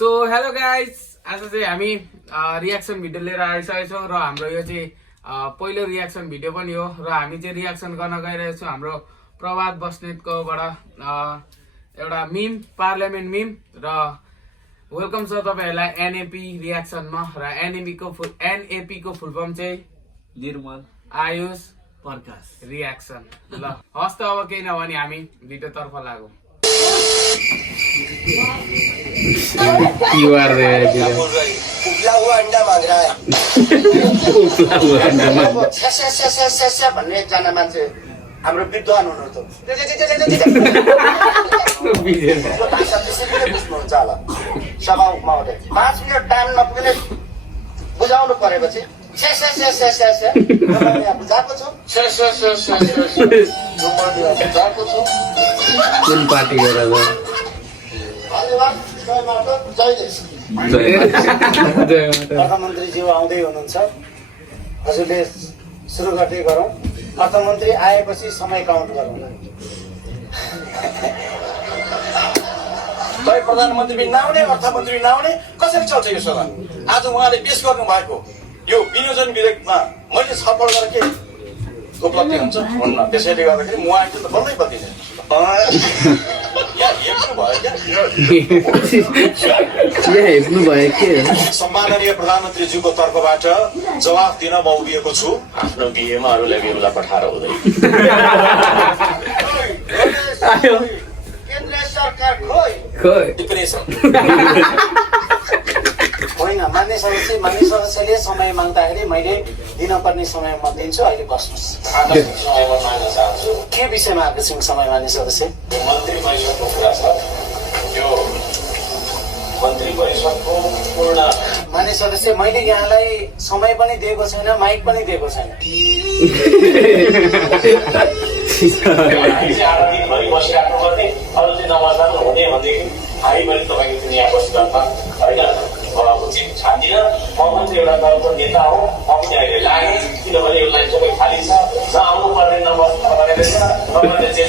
So hello guys, आज चाहिँ हामी रियाक्सन भिडियो लिएर आइसकेको छौँ र हाम्रो यो चाहिँ पहिलो रियाक्सन भिडियो पनि हो र हामी चाहिँ रियाक्सन गर्न गइरहेको छौँ हाम्रो प्रभात बस्नेतकोबाट एउटा मिम, पार्लियामेन्ट मिम र वेलकम छ तपाईँहरूलाई एनएपी रियाक्सनमा र एनएपी को फुल फर्म चाहिँ निर्मल आयुष प्रकाश रियाक्सन। ल हस् त अब केही नभने हामी भिडियोतर्फ लागौँ। उपला हुआ अंडा मांग रहा है। भन्ने एकजना मान्छे हाम्रो विद्वान हुनुहुन्थ्यो। भाषा त्यसरी नै बुझ्नुहुन्छ होला सभामुख महोदय। 5 मिनट टाइम नपुग्ने बुझाउनु परेपछि बुझाएको छु बुझाएको छु। कुन पार्टी गरेर अर्थमन्त्रीज्यू आउँदै हुनुहुन्छ। हजुरले सुरु गर्दै गरौँ। अर्थमन्त्री आएपछि समय काउन्ट गरौँ। तपाईँ प्रधानमन्त्री पनि नआउने, अर्थमन्त्री नआउने, कसरी चल्छ यो सभा? आज उहाँले पेश गर्नु भएको यो विनियोजन विधेयकमा मैले छलफल गरेर के उपलब्धि हुन्छ हुन्न। त्यसैले गर्दाखेरि म आइज त बल्दै बल्दिनँ। सम्माननीय प्रधानमन्त्रीज्यूको तर्फबाट जवाफ दिन म उभिएको छु। आफ्नो बिहेमा अरूलाई बेहुला पठाएर हुँदैन। केन्द्र सरकार होइन। मान्य सदस्यले समय माग्दाखेरि मैले दिनपर्ने समय म दिन्छु। अहिले बस्नुहोस्। समयमा माग्न चाहन्छु। के विषयमा आएको छौँ समय मान्य सदस्य? मन्त्री परिषदको कुरा छ। यो मन्त्री परिषदको पूर्ण मान्य सदस्य, मैले यहाँलाई समय पनि दिएको छैन, माइक पनि दिएको छैन। दिनभरि बसिराख्नु पर्ने, अरू चाहिँ नबस्दा पनि हुने भनेदेखि हामी पनि तपाईँको यहाँ बसिरहन्छ होइन। उचित छान्दिनँ। म पनि एउटा दलको नेता हो। म पनि अहिले लागेँ किनभने यो लाइन सबै खाली छ। नआउनु पर्ने नबस्नु पर्ने रहेछ। तपाईँले जे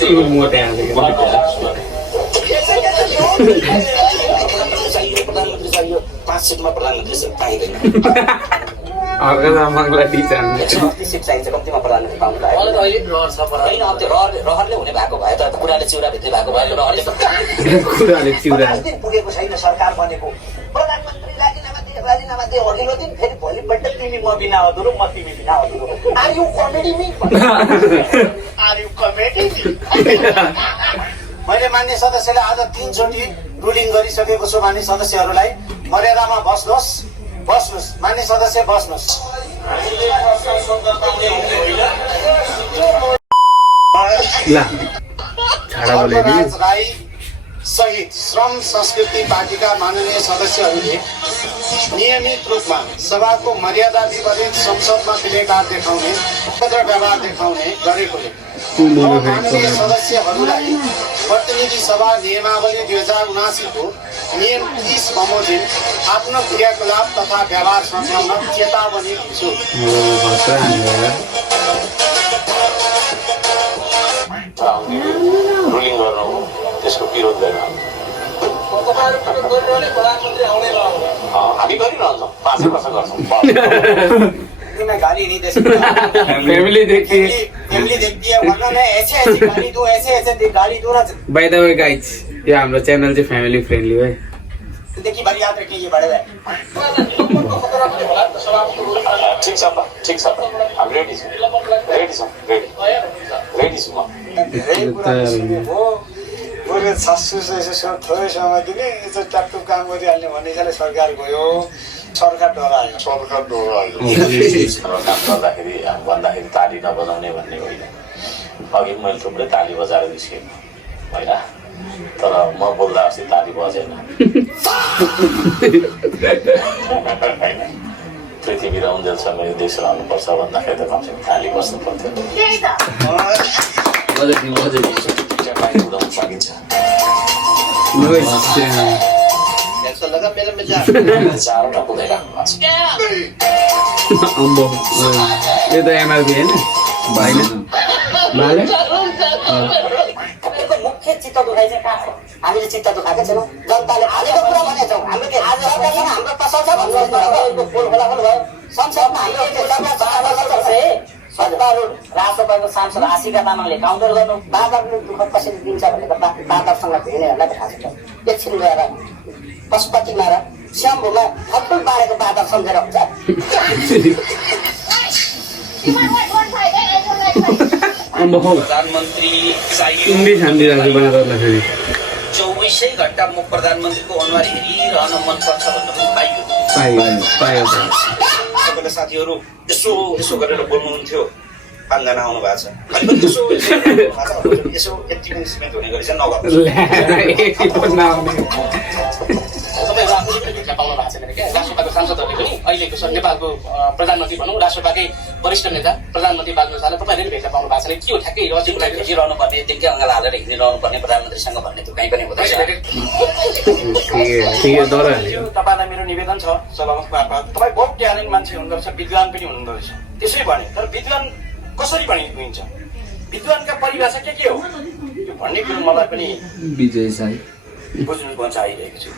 प्रधानमन्त्री चाहियो। 5 सिटमा प्रधानमन्त्री पाइँदैन। कति सिट चाहिन्छ? कम्तीमा प्रधानमन्त्री पाउनुलाई होइन। अब त्यो रहरले हुने भएको भए त कुराले चिउराभित्रै भएको भए रहरले पुगेको छैन। सरकार बनेको प्रधानमन्त्री राजीनामा दिए अघिल्लो दिन फेरि भोलिपल्ट तिमी म बिना अधुरो, म तिमी बिना अधुरो। Are you comedy me? Are you comedy me? मैले मान्य सदस्यले आज 3 चोटि रुलिङ गरिसकेको छु। मान्य सदस्यहरूलाई मर्यादामा बस्नुहोस्, बस्नुहोस्। मान्य सदस्य बस्नुहोस्। राज राई सहित श्रम संस्कृति पार्टीका माननीय सदस्यहरूले नियमित रूपमा सभाको मर्यादा विपरीत संसदमा प्लेकार्ड देखाउने, अभद्र व्यवहार देखाउने गरेकोले माननीय सदस्यहरूलाई प्रतिनिधि सभा नियमावली 2079 को नियम 30 बमोजिम आफ्नो क्रियाकलाप तथा व्यवहार सञ्चालन चेतावनी दिन्छु। रुलिङ गर्नु त्यसको विरोध गर्न हामी गरिरहन्छौँ। 5 वर्ष गर्छौँ। गाली नहीं दे सकता। फैमिली देखती है, फैमिली देखती है, वरना मैं ऐसे गाली दूं, ऐसे गाली दूं ना। बाय द वे गाइस, ये हाम्रो च्यानल चाहिँ फ्यामिली फ्रेन्डली हो है। तो देखिए भाई, याद रखिए ये बड़े भाई। ठिक छ हामी रेडी छौँ। बोले सासु थोरै समय दिने ट्यापटुप काम गरिहाल्ने भन्ने सरकार गयो। सरकार डरायो। काम गर्दाखेरि भन्दाखेरि ताली नबजाउने भन्ने होइन। अघि मैले थुप्रै ताली बजाएर निस्केँ होइन, तर म बोल्दा अस्ति ताली बजेन होइन। पृथ्वी र उन्जेलसम्म यो देश रहनुपर्छ भन्दाखेरि त कमसेकम ताली बस्नु पर्थ्यो। उडाउन सकिन्छ। ऐसा लगा मेरे में जा। चारवटा कुदाइराख्नु भएको छ। यो त एमएलबी हैन भाइ न मुख्य चित्त दुखाइ चाहिँ कहाँ छ? हामीले चित्त दुखाएका छैनौँ। जनताले भनेको कुरा भनेछौँ। हाम्रो के आज सरकारसँग हाम्रो पसल छ भन्नु बोल होला भयो। संसदमा हामीले सत्तारूढ राष्ट्रपतिको सांसद आशिका तामाङले काउन्टर गर्नु बादरले दुःख कसरी दिन्छ भनेर बादरसँग भेनेहरूलाई थाहा छ। एकछिन गएर पशुपतिमा र श्यामभूमा फटफुल बारेको बादर सम्झेर हुन्छ। प्रधानमन्त्री चाहियो 24 घण्टा म प्रधानमन्त्रीको अनुहार हेरिरहन मनपर्छ भन्ने पनि पाइयो। तपाईँका साथीहरू यसो गरेर बोल्नुहुन्थ्यो। 5 जना आउनु भएको छ। यसो यति इन्भेस्टमेन्ट हुने गरी चाहिँ तपाईँहरू आफूले पनि भेट्न पाउनु भएको छैन क्या। राष्ट्रसभाको सांसदहरूले पनि अहिलेको नेपालको प्रधानमन्त्री भनौँ, राष्ट्रसभाकै वरिष्ठ नेता प्रधानमन्त्री बाल्नुसाले तपाईँहरूले पनि भेट्न पाउनु भएको छैन। के हो ठ्याक्कै रजिकलाई भेटिरहनु पर्ने, दिनकै अँगाल हालेर हिँडिरहनु पर्ने प्रधानमन्त्रीसँग भन्ने त्यो कहीँ पनि हुँदैछ। तपाईँलाई मेरो निवेदन छ सभामुख मार्फत, तपाईँ बहुत ट्यालेन्ट मान्छे हुँदो रहेछ, विद्वान पनि हुनुहुँदो रहेछ। त्यसै भने तर विद्वान कसरी भनिन्छ, विद्वानका परिभाषा के हो त्यो भन्ने कुरो मलाई पनि विजय साई बुझ्नु मन चाहिरहेको छु।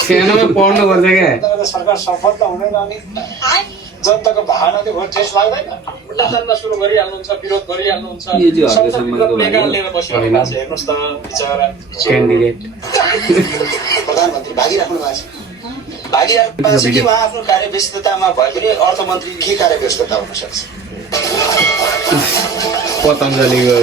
सानोमा पढ्नु पर्छ क्या। सरकार सफल त हुँदैन अनि जनताको भावनाले भोट टेस्ट लाग्दैन। उल्टाचलमा सुरु गरिहाल्नुहुन्छ, विरोध गरिहाल्नुहुन्छ। लिएर बसिरहनु भएको छ, हेर्नुहोस् त बिचरा क्यान्डिडेट प्रधानमन्त्री भागिराख्नु भएको छ। भागिरहेको भएको छ कि उहाँ आफ्नो कार्य व्यस्ततामा भए पनि अर्थमन्त्री के कार्य व्यस्तता हुन सक्छ? पतञ्जलीको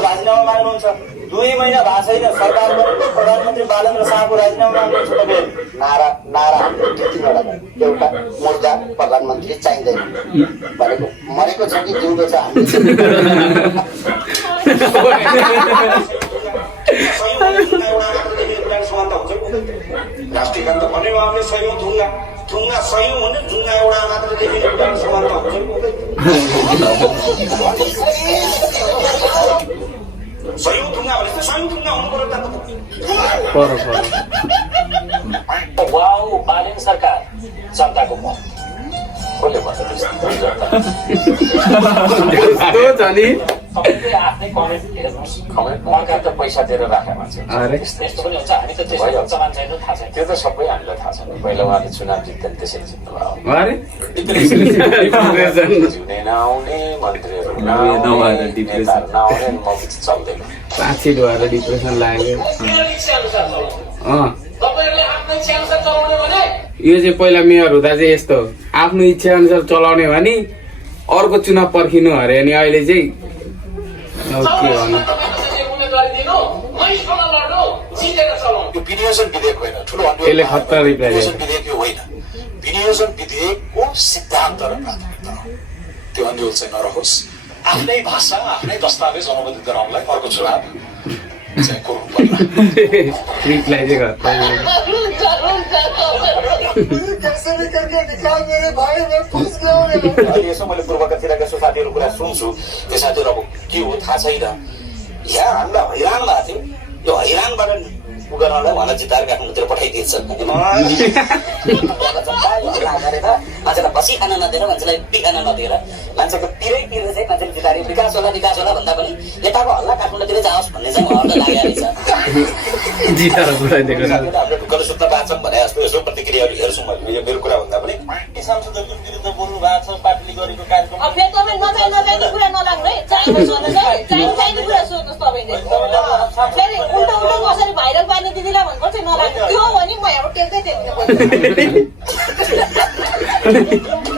राजीनामा माग्नुहुन्छ। 2 महिना भएको छैन सरकार बनेको, प्रधानमन्त्री बालेन्द्र शाहको राजीनामा माग्नुहुन्छ। तपाईँ नारा हामीले 2-3 वटा एउटा मुर्दा प्रधानमन्त्री चाहिँदैन भनेको मरेको छ कि जिउँदो छ राष्ट्रिय गान त भन्यो उहाँले सयौं ढुङ्गा सयौं भने ढुङ्गा एउटा मात्र देखिने समानता हुन्छ। सयौं ढुङ्गा भने सयौं ढुङ्गा हुनु पर्यो। वाउ बालेन सरकार जनताको मत कसले भन्दैछ? तपाईँले आफ्नै कमेन्ट हेर्नुहोस्, उहाँका त पैसा दिएर राखेको मान्छे यस्तो पनि हुन्छ। हामी त त्यस्तो चलान छैन, थाहा छैन। त्यो त सबै हामीलाई थाहा छैन। पहिला उहाँले चुनाव जित्दैन, त्यसरी जित्नुभयो। हुने नआउने मन्त्रीहरू नआउने नेताहरू नआउने म चल्दैन। साँच्चै भएर डिप्रेसन लाग्यो। यो चाहिँ पहिला मेयर हुँदा चाहिँ यस्तो आफ्नो इच्छा अनुसार चलाउने भने अर्को चुनाव पर्खिनु अरे, अनि अहिले चाहिँ विनियोजन विधेयक होइन, ठुलो यसले खतरा रिप्लाई दियो। विधेयक यो होइन, विनियोजन विधेयकको सिद्धान्त र प्राथमिकता हो। त्यो अन्यल चाहिँ नरहोस्। आफ्नै भाषा आफ्नै दस्तावेज अनुमोदित गराउनलाई अर्को चुनाव चाहिँ कुरो पर्ला। रिप्लाई चाहिँ खतरा यसो मैले पूर्वकतिरका यसो साथीहरू कुरा सुन्छु, त्यो साथीहरू अब के हो थाहा छैन। यहाँ हामीलाई हैरान भएको थियो, यो हैरानबाट उ गर्नलाई उहाँलाई जिताएर काठमाडौँतिर पठाइदिएछ। मान्छेलाई बसी खान नदिएर, मान्छेलाई बिखान नदिएर, मान्छेको तिरै तिरेर चाहिँ मान्छेले जिताएर विकास होला भन्दा पनि नेताको हल्ला काठमाडौँतिर जाओस् भन्ने चाहिँ उहाँहरूलाई लागेको छ। हामीले ढुक्कले सुत्न पाछौँ भने जस्तो यसो प्रतिक्रियाहरू हेर्छौँ। मैले यो मेरो कुरा भन्दा पनि सांसदहरूको विरुद्ध बोल्नु भएको छ पार्टीले गरेको कार्यक्रम। नचाहिने कुरा नलाग्नु है, चाहिने कुरा सोध्नुहोस् तपाईँले। फेरि उल्टो कसरी भाइरल पार्ने दिदीलाई भन्नुपर्छ नलाग्नु, त्यो हो भने म यहाँबाट टेक्दै टेक्दिनँ।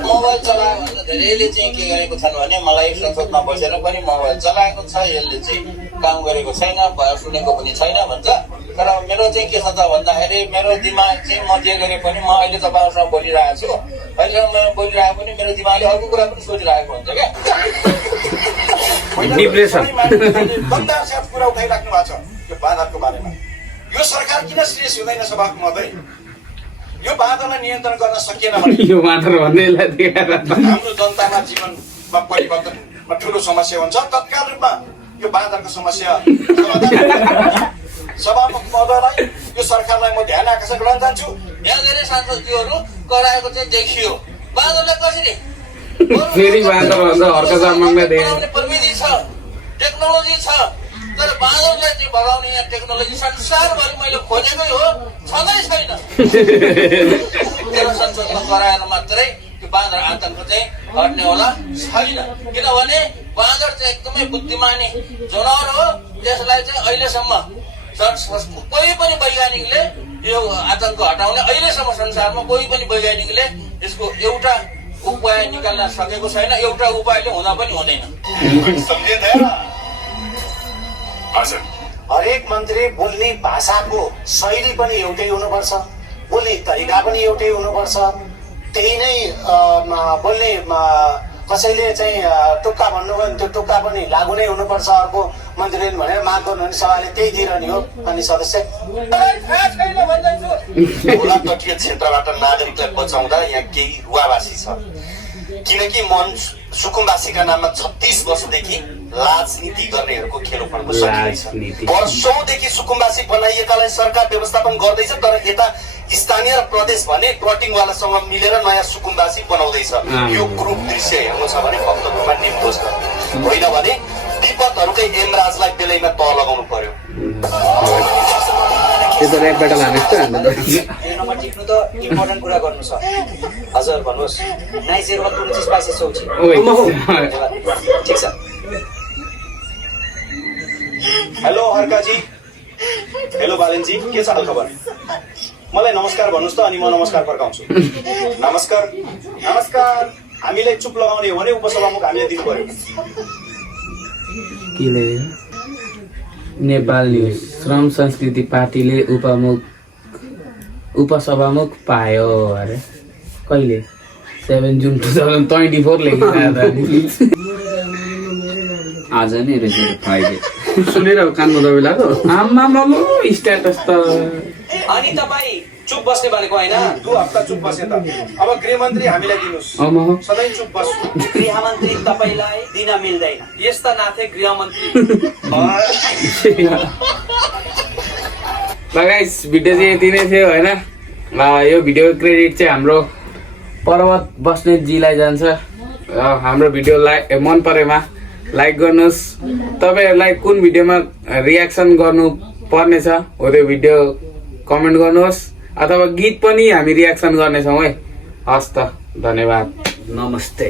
मोबाइल चलाएको धेरैले चाहिँ के गरेको छन् भने मलाई संसदमा बसेर पनि मोबाइल चलाएको छ, यसले चाहिँ काम गरेको छैन, भयो सुनेको पनि छैन भन्छ। तर मेरो चाहिँ के छ त भन्दाखेरि मेरो दिमाग चाहिँ म जे गरे पनि म अहिले तपाईँहरूसँग बोलिरहेको छु, अहिलेसम्म बोलिरहेको पनि मेरो दिमागले अर्को कुरा पनि सोचिरहेको हुन्छ क्या। डिप्रेसन बन्दार साथ कुरा उठाइराख्नु भएको छ यो बाँदरको बारेमा। यो सरकार किन सिरियस हुँदैन सभाको मतै? यो बाँदरलाई नियन्त्रण गर्न सकिएन भने यो मात्र भन्दैलाई देखाएर हाम्रो जनतामा जीवनमा परिवर्तनमा ठुलो समस्या हुन्छ। तत्काल रूपमा यो बाँदरको समस्या सभामुख महोदयलाई यो सरकारलाई म ध्यान आकर्षण गर्न चाहन्छु। यहाँ धेरै सांसदज्यूहरू कराएको चाहिँ देखियो। बाँदरलाई कसरी फेरि बाँदर भन्दा हर्क जाममा देखेँ। प्रविधि छ। टेक्नोलोजी छ तर बाँदरलाई चाहिँ भगाउने यहाँ टेक्नोलोजी संसारभरि मैले खोजेकै हो छँदै छैन तेरो संसदमा गराएर मात्रै त्यो बाँदर आतंक चाहिँ हट्ने होला छैन किनभने बाँदर चाहिँ एकदमै बुद्धिमानी जनावर हो त्यसलाई चाहिँ अहिलेसम्म कोही पनि वैज्ञानिकले यो आतंक हटाउने अहिलेसम्म संसारमा कोही पनि वैज्ञानिकले यसको एउटा उपाय निकाल्न सकेको छैन एउटा उपायले हुन पनि हुँदैन हरेक मन्त्री बोल्ने भाषाको शैली पनि एउटै हुनुपर्छ बोल्ने तरिका पनि एउटै हुनुपर्छ त्यही नै बोल्ने कसैले चाहिँ टुक्का भन्नुभयो भने त्यो टुक्का पनि लागु नै हुनुपर्छ अर्को मन्त्रीले भनेर माग गर्नु भने सभाले त्यही दिइरहने हो अनि सदस्य खोला तटीय क्षेत्रबाट नागरिकलाई बचाउँदा यहाँ केही रुवावासी छ किनकि म सुकुम्बासीका नाममा 36 वर्षदेखि राजनीति गर्नेहरूको खेलोपनको सकिन्छ वर्षौंदेखि सुकुम्बासी बनाइएकालाई सरकार व्यवस्थापन गर्दैछ तर यता स्थानीय र प्रदेश भने प्लटिङवालासँग मिलेर नयाँ सुकुम्बासी बनाउँदैछ यो ग्रुप दृश्य हेर्नु छ भने भक्तपुरमा निम्तोष होइन भने विपदहरूकै एमराजलाई बेलैमा तह लगाउनु पर्यो नम्बर टिप्नु त इम्पोर्टेन्ट कुरा गर्नु छ हजुर भन्नुहोस् 902 पैसा सोची ठिक छ हेलो हर्काजी हेलो बालनजी के छ हालखबर मलाई नमस्कार भन्नुहोस् त अनि म नमस्कार फर्काउँछु नमस्कार नमस्कार हामीलाई चुप लगाउने हो भने उपसभामुख हामीले दिनु पर्यो नेपाल न्युज श्रम संस्कृति पार्टीले उपसभामुख पायो अरे कहिले 7 जुन 2024 लेखेको आज नै रहेछ फ्राइडे सुनेर कानमा दबाई लाग्यो आम्मा स्ट्याटस त अनि तपाईँ चुप बस्ने भनेको होइन 2 हप्ता चुप बसे त अब गृहमन्त्री हामीलाई दिनुहोस् सधैँ चुप बस्छु गृहमन्त्री तपाईँलाई दिन मिल्दैन यस्ता नाथे गृहमन्त्री गाइस भिडियो चाहिँ यति नै थियो होइन यो भिडियोको क्रेडिट चाहिँ हाम्रो पर्वत बस्नेतजीलाई जान्छ हाम्रो भिडियो मन परेमा लाइक गर्नुहोस् तपाईँहरूलाई कुन भिडियोमा रियाक्सन गर्नु पर्नेछ हो त्यो भिडियो कमेन्ट गर्नुहोस् अथवा गीत पनि हामी रियाक्सन गर्नेछौँ है हस् त धन्यवाद नमस्ते